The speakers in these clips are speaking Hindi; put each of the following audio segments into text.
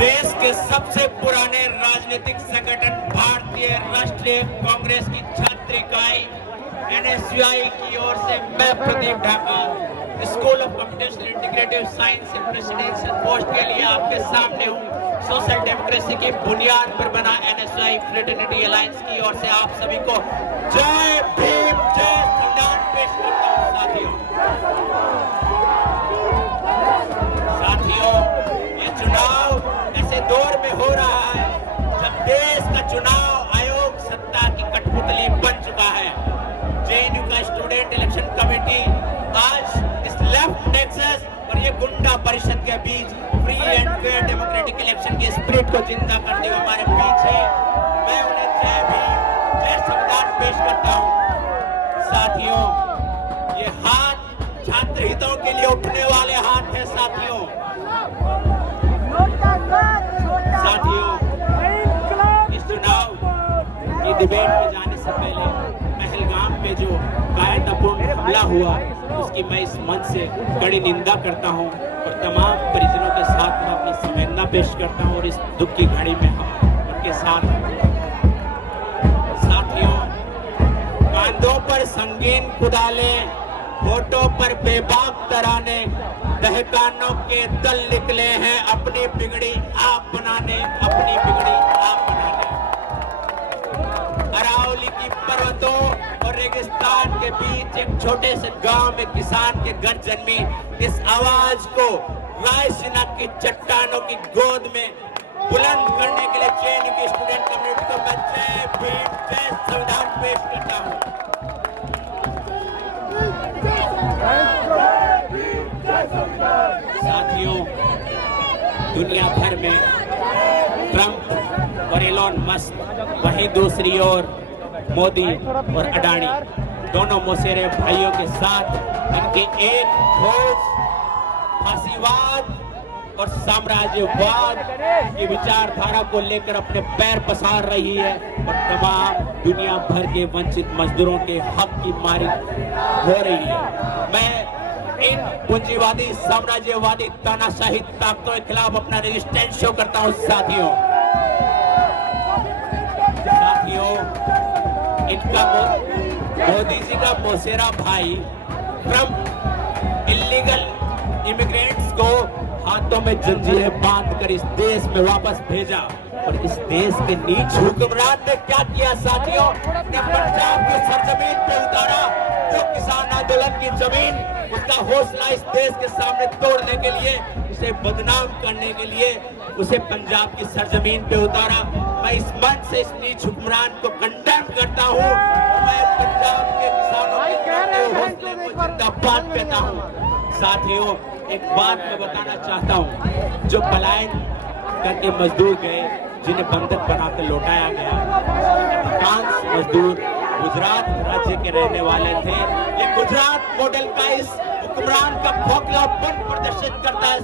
देश के सबसे पुराने राजनीतिक संगठन भारतीय राष्ट्रीय कांग्रेस की छात्र इकाई NSUI की ओर से मैं Pradeep Dhaka school of computational integrative science in presidential post के लिए आपके सामने हूँ। सोशल डेमोक्रेसी की बुनियाद पर बना NSUI फ्रेटर्निटी अलायंस की ओर से आप सभी को जय भीम जय संविधान पेश करता हूँ। साथियों, ये चुनाव ऐसे दौर में हो रहा है जब देश का चुनाव आयोग सत्ता की कठपुतली बन चुका है। JNU का स्टूडेंट इलेक्शन कमेटी आज इस लेफ्ट नेक्सस और ये गुंडा परिषद के बीच free and fair democratic election की स्पिरिट को जिंदा करते हुए हमारे पीछे मैं उन्हें जय भीम जय संविधान पेश करता हूँ। साथियों, ये हाथ छात्र हितों के लिए उठने वाले हाथ हैं। साथियों, इस चुनाव की डिबेट में जाने से पहले पहलगाम में जो कायरतापूर्ण हमला हुआ उसकी मैं इस मंच से कड़ी निंदा करता हूं और तमाम परिजनों के साथ मैं अपनी संवेदना पेश करता हूं और इस दुख की घड़ी में हम उनके साथ। साथियों, कांधों पर संगीन कुदाले, होठों पर बेबाक तराने, दहकानों के दल निकले हैं अपनी बिगड़ी आप बनाने, अपनी बिगड़ी आप बनाने। अरावली की पर्वतों और रेगिस्तान के बीच एक छोटे से गांव में किसान के घर जन्मी इस आवाज को रायसीना की चट्टानों की गोद में बुलंद करने के लिए JNU की स्टूडेंट कम्युनिटी को मैं जय भीम जय संविधान पेश करता हूं। साथियों, दुनिया भर में ट्रंप और एलोन मस्क, वहीं दूसरी ओर मोदी और अडानी दोनों मौसेरे भाइयों के साथ इनके एक ठोस फांसीवाद और साम्राज्यवाद की विचारधारा को लेकर अपने पैर पसार रही है और तमाम दुनिया भर के वंचित मजदूरों के हक की मारी हो रही है। मैं इन पूंजीवादी साम्राज्यवादी तानाशाही ताकतों के खिलाफ अपना रेजिस्टेंस शो करता हूं। साथियों, इनका मोदी जी का मौसेरा भाई ट्रंप इल्लीगल इमिग्रेंट्स को हाथों में जंजीरें बांधकर इस देश में वापस भेजा और इस देश के नीच हुक्मरान ने क्या किया साथियों, ने पंजाब की सरजमीन पे उतारा जो किसान आंदोलन की जमीन, उसका हौसला इस देश के सामने तोड़ने के लिए, उसे बदनाम करने के लिए उसे पंजाब की सरजमीन पे उतारा। मैं इस मंच से इस नीच हुक्मरान को कंडेम करता हूँ। मैं पंजाब के किसानों के हौसले को जिंदाबाद कहता हूँ। साथियों, एक बात मैं बताना चाहता हूँ, जो पलायन करके मजदूर गए, जिन्हें बंधक बनाकर लौटाया गया, अधिकांश मजदूर गुजरात राज्य के रहने वाले थे। ये गुजरात मॉडल का इस हुक्मरान का खोखलापन प्रदर्शित करता है।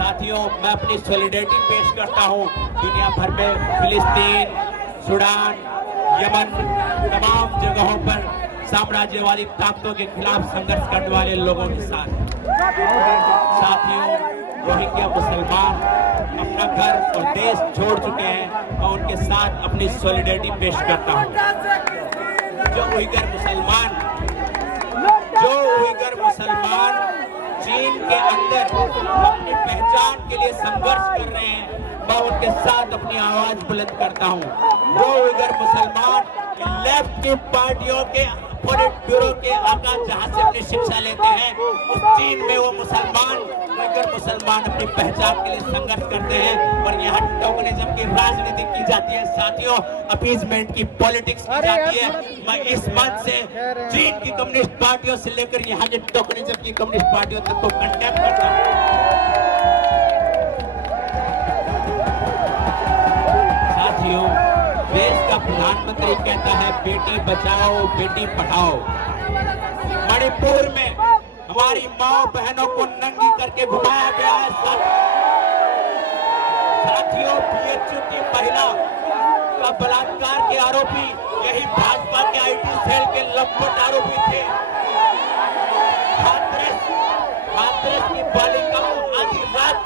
साथियों, मैं अपनी सॉलिडेरिटी पेश करता हूँ दुनिया भर में फिलिस्तीन, सूडान, यमन, तमाम जगहों पर साम्राज्यवादी ताकतों के खिलाफ संघर्ष करने वाले लोगों के साथ। साथियों, रोहिंग्या मुसलमान अपना घर और देश छोड़ चुके हैं, मैं उनके साथ अपनी सॉलिडेरिटी पेश करता हूं। जो उइगर मुसलमान चीन के अंदर अपनी पहचान के लिए संघर्ष कर रहे हैं, मैं उनके साथ अपनी आवाज बुलंद करता हूं। वो उइगर मुसलमान लेफ्ट की पार्टियों के पोलिट ब्यूरो के आका जहां से अपनी शिक्षा लेते हैं, उस चीन में वो मुसलमान अपनी पहचान के लिए संघर्ष करते हैं और यहाँ टोकनिज्म की राजनीति की जाती है। साथियों, अपीजमेंट की पॉलिटिक्स की जाती है। मैं इस मंच से चीन की कम्युनिस्ट पार्टियों से लेकर यहाँ के टोकनिज्म की कम्युनिस्ट पार्टियों तक को कंडेम करता हूँ। साथियों, देश का प्रधानमंत्री कहता है बेटी बचाओ बेटी पढ़ाओ। मणिपुर में हमारी माँ बहनों को नंगी करके घुमाया गया है। साथियों, BHU की महिला का बलात्कार के आरोपी यही भाजपा के IT सेल के लंबट आरोपी थे। हाथरस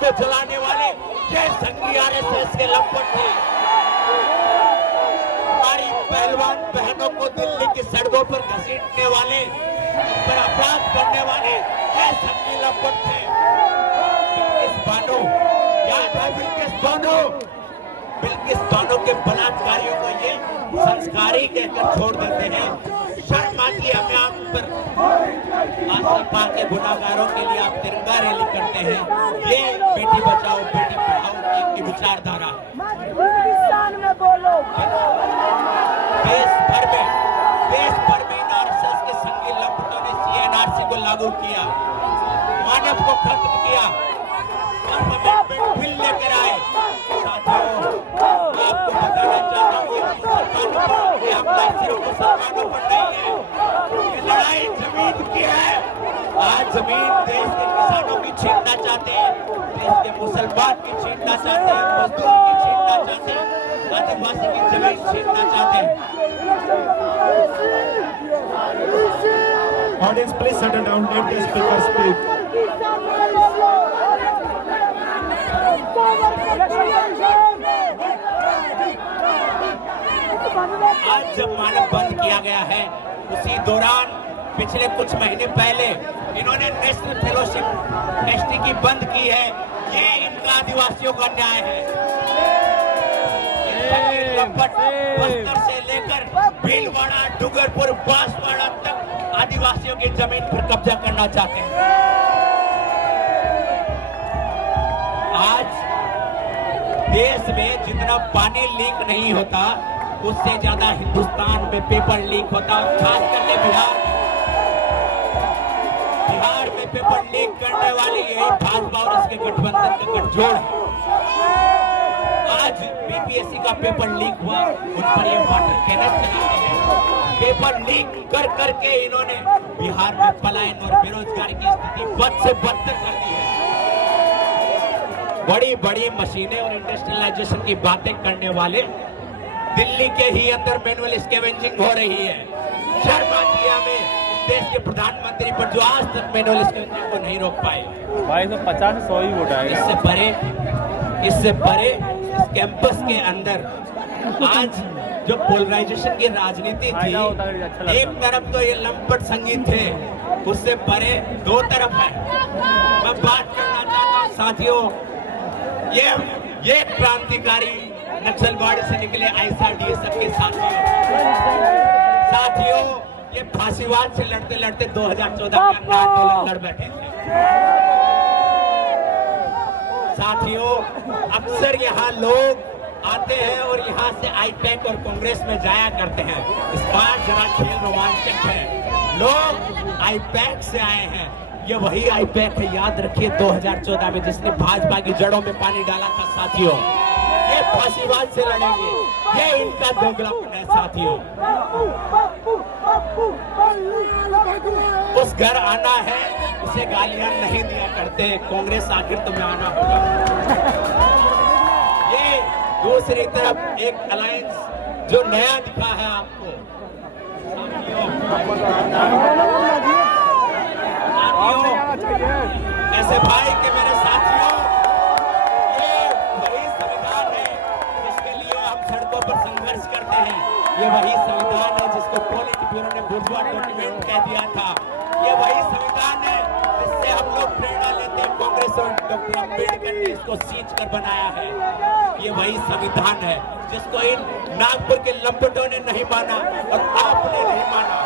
को जलाने वाले ये संघी आरएसएस के लंपट थे। हमारी पहलवान बहनों को दिल्ली की सड़कों पर घसीटने वाले, पर अपराध करने वाले ये संघी लंपट थे। बिल्किस बानो, याद है बिल्किस बानो? बिल्किस बानो के बलात्कारियों को ये संस्कारी कहकर छोड़ देते हैं। शर्म आती है हमें आप पर। आसिफा के गुनाहगारों के लिए आप तिरंगा रैली करते हैं। ये बेटी बचाओ बेटी पढ़ाओ की विचारधारा है। देश भर में आरएसएस के संघी लंपटों ने सीएनआरसी को लागू किया, मानव को खत्म किया, अमेंडमेंट बिल लेकर आए। साथियों, आपको बताना चाहता हूँ ये हमला सिर्फ मुसलमानों पर नहीं है, ये लड़ाई जमीन की है। आज जमीन देश के किसानों की छीनना चाहते हैं, देश के मुसलमान की छीनना चाहते हैं, मजदूर की छीनना चाहते हैं, आदिवासी की जमीन छीनना चाहते हैं। Audience, please settle down. Let the speaker speak. आज जब मानव बंद किया गया है, उसी दौरान पिछले कुछ महीने पहले इन्होंने नेशनल फेलोशिप एसटी की बंद की है। ये इनका आदिवासियों का न्याय है। बस्तर से लेकर भीलवाड़ा, डूंगरपुर, बांसवाड़ा तक आदिवासियों की जमीन पर कब्जा करना चाहते हैं। आज देश में जितना पानी लीक नहीं होता, उससे ज्यादा हिंदुस्तान में पेपर लीक होता, खास करके बिहार में पेपर लीक करने वाले यही भाजपा और इसके गठबंधन का गठजोड़ है। आज बीपीएससी का पेपर लीक हुआ, उन पर ये वाटर कैनन चलाते हैं। पेपर लीक कर करके इन्होंने बिहार में पलायन और बेरोजगारी की स्थिति बद से बदतर कर दी है। बड़ी बड़ी मशीनें और इंडस्ट्रियलाइजेशन की बातें करने वाले दिल्ली के ही अंदर मैनुअल स्कैवेंजिंग हो रही है। शर्म आती है हमें देश के प्रधानमंत्री पर, जो आज तक मैनुअल स्कैवेंजिंग को नहीं रोक पाए। भाई तो 50-100 ही वोट आएगा। इससे परे इस कैंपस के अंदर आज जो पोलराइजेशन की राजनीति थी, एक तरफ तो ये लंपट संगीत थे, उससे परे दो तरफ है। मैं बात करना चाहता हूँ साथियों, ये क्रांतिकारी नक्सलवाड़ से निकले आईएसआईडीएस के साथियों, ये फांसीवाद से लड़ते लड़ते 2014 का आंदोलन लड़ बैठे थे। साथियों, अक्सर यहाँ लोग आते हैं और यहाँ से आईपैक और कांग्रेस में जाया करते हैं। इस बार जरा खेल रोमांचक है। लोग आईपैक से आए हैं, ये वही आईपैक है, याद रखिए 2014 में जिसने भाजपा की जड़ों में पानी डाला था। साथियों, ये फांसीवाद से लड़ेंगे, ये इनका दोगलापन है। साथियों, उस घर आना है, उसे गालियां नहीं दिया करते। कांग्रेस आखिर तुम्हें आना होगा। ये दूसरी तरफ एक अलायंस जो नया दिखा है आपको। ऐसे भाई के मेरे साथियों, ये वही संविधान है जिसके लिए हम सड़कों पर संघर्ष करते हैं। ये वही संविधान है जिसको पॉलिट ब्यूरो ने बुर्जुआ डॉक्यूमेंट कह दिया था। ये वही संविधान है जिससे हम लोग प्रेरणा लेते हैं। कांग्रेस और डॉक्टर अम्बेडकर ने इसको सींच कर बनाया है। ये वही संविधान है जिसको इन नागपुर के लंपटों ने नहीं माना और आपने नहीं माना।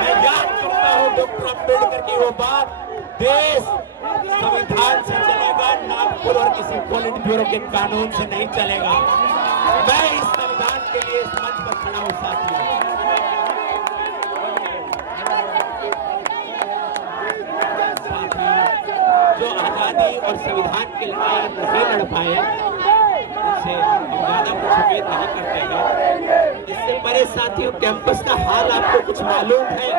मैं याद करता हूँ डॉक्टर अम्बेडकर की वो बात, देश संविधान से चलेगा, नागपुर और किसी पॉलिट ब्यूरो के कानून से नहीं चलेगा। मैं इस संविधान के लिए इस मंच पर खड़ा हूँ साथियों। जो आजादी और संविधान की लड़ाई नहीं लड़ पाए, उससे हम ज्यादा कुछ उम्मीद नहीं करते हैं। इससे परे साथियों, कैंपस का हाल आपको कुछ मालूम है?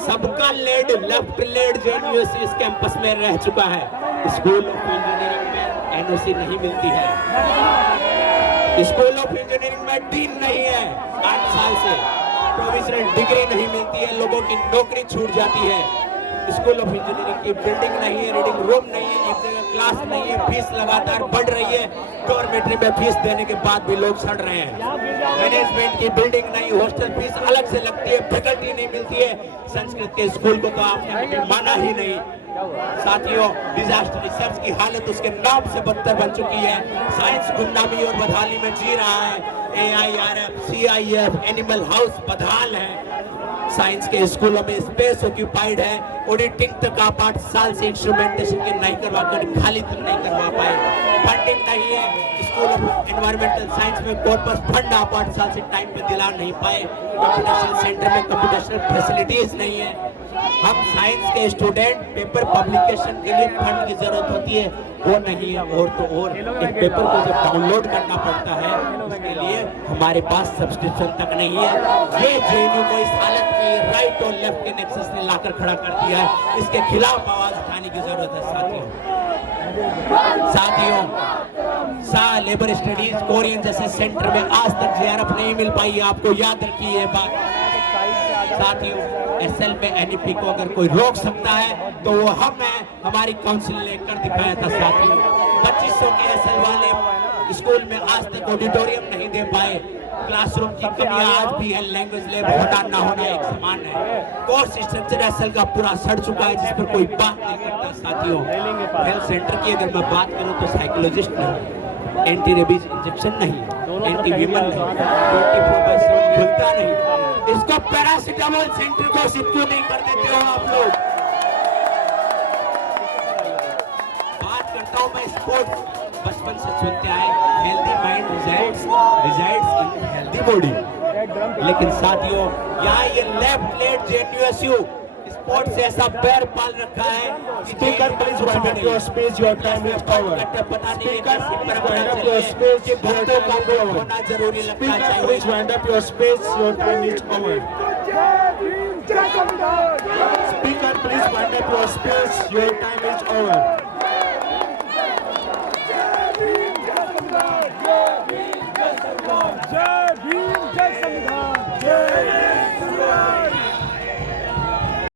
सबका लेड, लेफ्ट लेड जेएनयूसी इस कैंपस में रह चुका है। स्कूल ऑफ इंजीनियरिंग में एनओसी नहीं मिलती है। स्कूल ऑफ इंजीनियरिंग में डीन नहीं है 8 साल से, प्रोविजनल डिग्री नहीं मिलती है, लोगों की नौकरी छूट जाती है। स्कूल ऑफ इंजीनियरिंग की बिल्डिंग नहीं है, रीडिंग रूम नहीं है, एक जगह क्लास नहीं है, फीस लगातार बढ़ रही है। डॉर्मेट्री में फीस देने के बाद भी लोग सड़ रहे हैं। मैनेजमेंट की बिल्डिंग नहीं, हॉस्टल फीस अलग से लगती है, फैकल्टी नहीं मिलती है। संस्कृत के स्कूल को तो आपने कभी माना ही नहीं। साथियों, डिजास्टर रिसर्च की हालत उसके नाम से बदतर बन चुकी है। साइंस गुमनामी और बदहाली में जी रहा है। AIRF, CIF, एनिमल हाउस बदहाल है। साइंस के स्कूलों में स्पेस ऑक्यूपाइड है। ऑडिटिंग तक आप 8 साल से इंस्ट्रूमेंटेशन की नहीं करवा कर खाली तक नहीं करवा पाए। फंडिंग नहीं है। स्कूल ऑफ एनवायरमेंटल साइंस में कॉर्पस फंड आप 8 साल से टाइम पे दिला नहीं पाए। कंप्यूटेशनल सेंटर में कंप्यूटेशनल फैसिलिटीज नहीं है। हम साइंस के स्टूडेंट पेपर पब्लिकेशन के लिए फंड की जरूरत होती है, वो नहीं है। और तो और एक पेपर को जब डाउनलोड करना पड़ता है उसके लिए हमारे पास सब्सक्रिप्शन तक नहीं है। ये JNU को इस हालत में राइट और लेफ्ट के नेक्सस ने लाकर खड़ा कर दिया है। इसके खिलाफ आवाज उठाने की जरूरत है साथियों। लेबर स्टडीज कोरियन जैसे सेंटर में आज तक JRF नहीं मिल पाई है, आपको याद रखिए ये बात। साथियों, SL में NEP को अगर कोई रोक सकता है तो वो हम हैं। हमारी काउंसिल ने कर दिखाया था साथियों। 2500 के SL वाले स्कूल में आज तक ऑडिटोरियम नहीं दे पाए। क्लासरूम की कमियां आज भी है। लैंग्वेज लैब होना ना होना एक समान है। कोर्स स्ट्रक्चर SL का पूरा सड़ चुका है, जिस पर कोई बात नहीं करता साथियों। हेल्थ सेंटर की अगर मैं बात करूं तो साइकोलॉजिस्ट नहीं, एंटी रेबीज इंजेक्शन नहीं, एंटी वीमन नहीं, 24/7 खुलता नहीं। इसको पैरासिटामोल सेंटर को क्यों नहीं कर देते हो आप लोग? बात करता हूं मैं स्पोर्ट्स। बचपन से सुनते आए हेल्दी माइंड रिजाइड्स इन हेल्दी बॉडी। लेकिन साथियों, यहाँ ये लेफ्ट लेट JNUSU स्पोर्ट्स से ऐसा पैर पाल रखा है। Speaker, please wind up your speech. Your time is over. पता नहीं Speaker, wind up your speech. Your time is over. होना जरूरी लगता Speaker, है। please wind up your speech. Your time is over. Speaker, please wind up your speech. Your time is over.